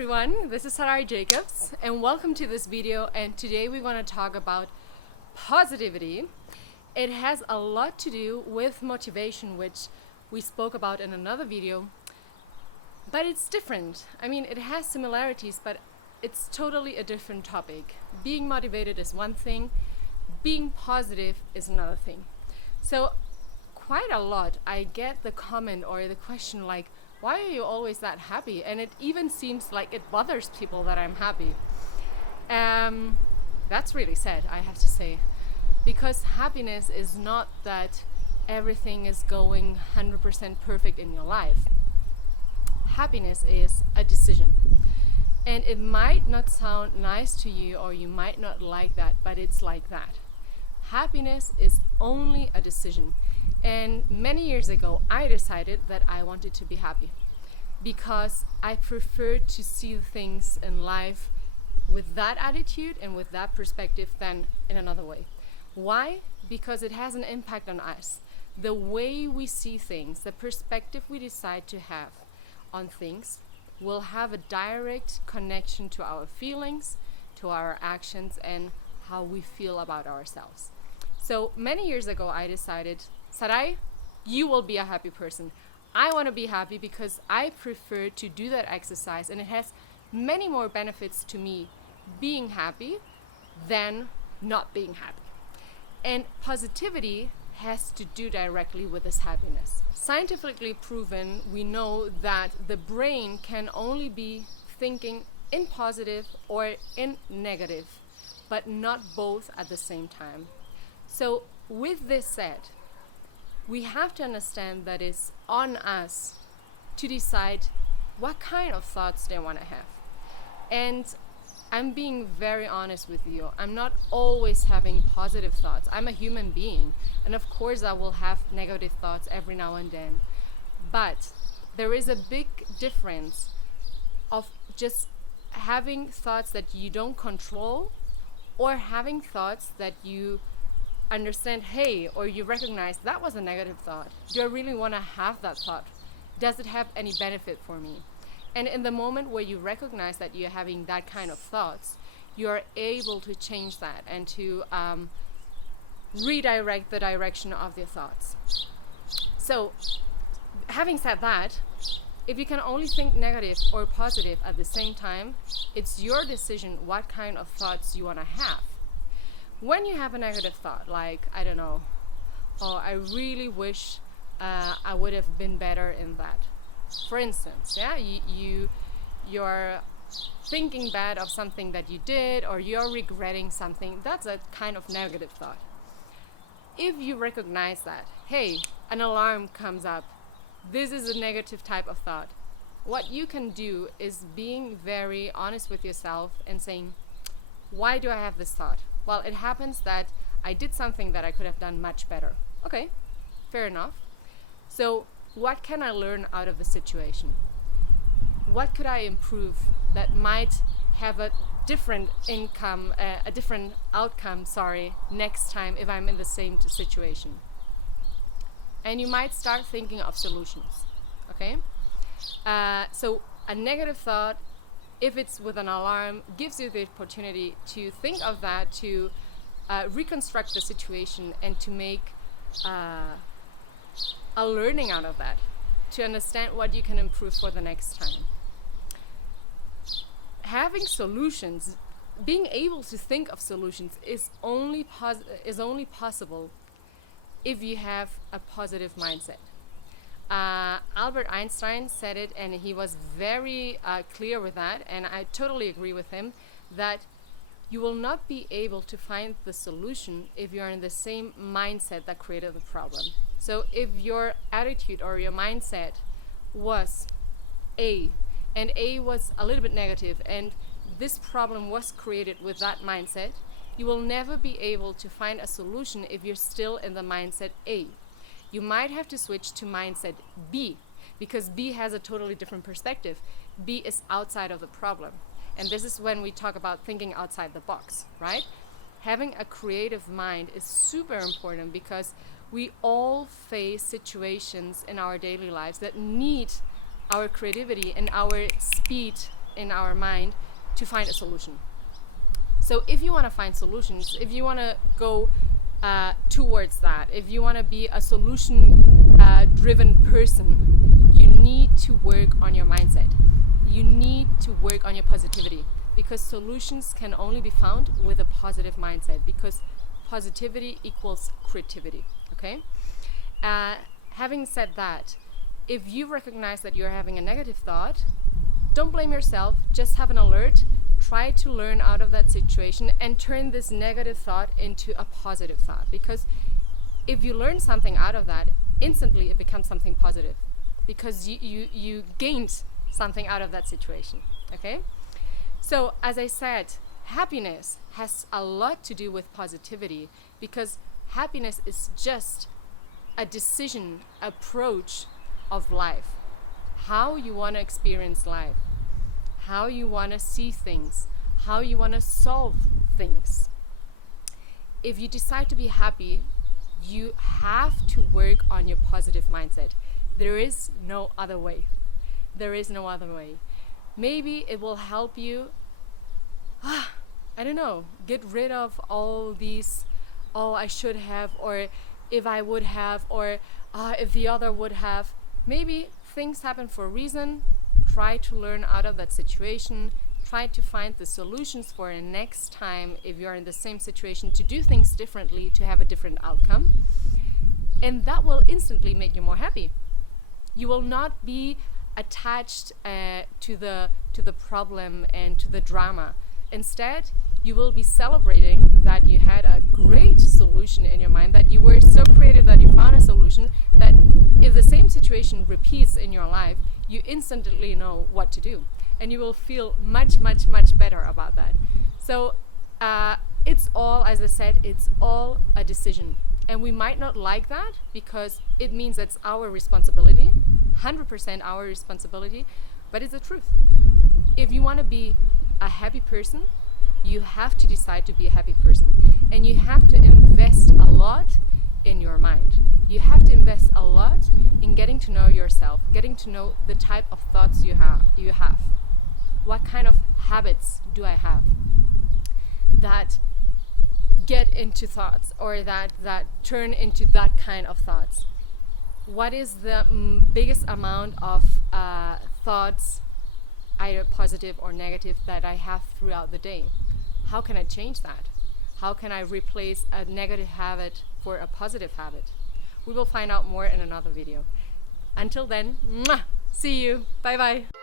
everyone, this is Sarai Jacobs and welcome to this video, and today we're going to talk about positivity. It has a lot to do with motivation, which we spoke about in another video, but it's different. I mean, it has similarities, but it's totally a different topic. Being motivated is one thing, being positive is another thing. So quite a lot I get the comment or the question like, why are you always that happy? And it even seems like it bothers people that I'm happy. That's really sad, I have to say, because happiness is not that everything is going 100% perfect in your life. Happiness is a decision. And it might not sound nice to you, or you might not like that, but it's like that. Happiness is only a decision. And many years ago, I decided that I wanted to be happy because I preferred to see things in life with that attitude and with that perspective than in another way. Why? Because it has an impact on us. The way we see things, the perspective we decide to have on things will have a direct connection to our feelings, to our actions, and how we feel about ourselves. So many years ago, I decided, Sarai, you will be a happy person. I want to be happy because I prefer to do that exercise, and it has many more benefits to me being happy than not being happy. And positivity has to do directly with this happiness. Scientifically proven, we know that the brain can only be thinking in positive or in negative, but not both at the same time. So with this said, we have to understand that it's on us to decide what kind of thoughts they want to have. And I'm being very honest with you. I'm not always having positive thoughts. I'm a human being. And of course I will have negative thoughts every now and then. But there is a big difference of just having thoughts that you don't control, or having thoughts that you understand, hey, or you recognize that was a negative thought. Do I really want to have that thought? Does it have any benefit for me? And in the moment where you recognize that you're having that kind of thoughts, you're able to change that and to redirect the direction of your thoughts. So having said that, if you can only think negative or positive at the same time, it's your decision what kind of thoughts you want to have. When you have a negative thought, like, I don't know, oh, I really wish I would have been better in that. For instance, yeah, you're thinking bad of something that you did, or you're regretting something. That's a kind of negative thought. If you recognize that, hey, an alarm comes up, this is a negative type of thought. What you can do is being very honest with yourself and saying, why do I have this thought? Well, it happens that I did something that I could have done much better. Okay, fair enough. So what can I learn out of the situation? What could I improve that might have a different outcome, next time if I'm in the same situation? And you might start thinking of solutions, okay? So a negative thought, if it's with an alarm, gives you the opportunity to think of that, to reconstruct the situation, and to make a learning out of that, to understand what you can improve for the next time. Having solutions, being able to think of solutions is only possible if you have a positive mindset. Albert Einstein said it, and he was very clear with that, and I totally agree with him, that you will not be able to find the solution if you're in the same mindset that created the problem. So if your attitude or your mindset was A, and A was a little bit negative, and this problem was created with that mindset, you will never be able to find a solution if you're still in the mindset A. You might have to switch to mindset B, because B has a totally different perspective. B is outside of the problem. And this is when we talk about thinking outside the box, right? Having a creative mind is super important, because we all face situations in our daily lives that need our creativity and our speed in our mind to find a solution. So if you want to find solutions, if you want to go towards that, if you want to be a solution driven person, you need to work on your mindset. You need to work on your positivity, because solutions can only be found with a positive mindset, because positivity equals creativity. Okay? Having said that, if you recognize that you're having a negative thought, don't blame yourself, just have an alert. Try to learn out of that situation and turn this negative thought into a positive thought, because if you learn something out of that, instantly it becomes something positive, because you gained something out of that situation. Okay? So as I said, happiness has a lot to do with positivity, because happiness is just a decision approach of life, how you want to experience life, how you want to see things, how you want to solve things. If you decide to be happy, you have to work on your positive mindset. There is no other way. There is no other way. Maybe it will help you, I don't know, get rid of all these, oh, I should have, or if I would have, or if the other would have. Maybe things happen for a reason. Try to learn out of that situation. Try to find the solutions for the next time if you're in the same situation, to do things differently, to have a different outcome. And that will instantly make you more happy. You will not be attached to the problem and to the drama. Instead, you will be celebrating that you had a great solution in your mind, that you were so creative that you found a solution, that if the same situation repeats in your life, you instantly know what to do, and you will feel much, much, much better about that. So it's all, as I said, it's all a decision. And we might not like that, because it means it's our responsibility, 100% our responsibility, but it's the truth. If you want to be a happy person, you have to decide to be a happy person, and you have to invest a lot in your mind. You have to invest a lot in getting to know yourself, getting to know the type of thoughts you have. What kind of habits do I have that get into thoughts, or that turn into that kind of thoughts? What is the biggest amount of thoughts, either positive or negative, that I have throughout the day? How can I change that? How can I replace a negative habit for a positive habit? We will find out more in another video. Until then, mwah, see you. Bye bye.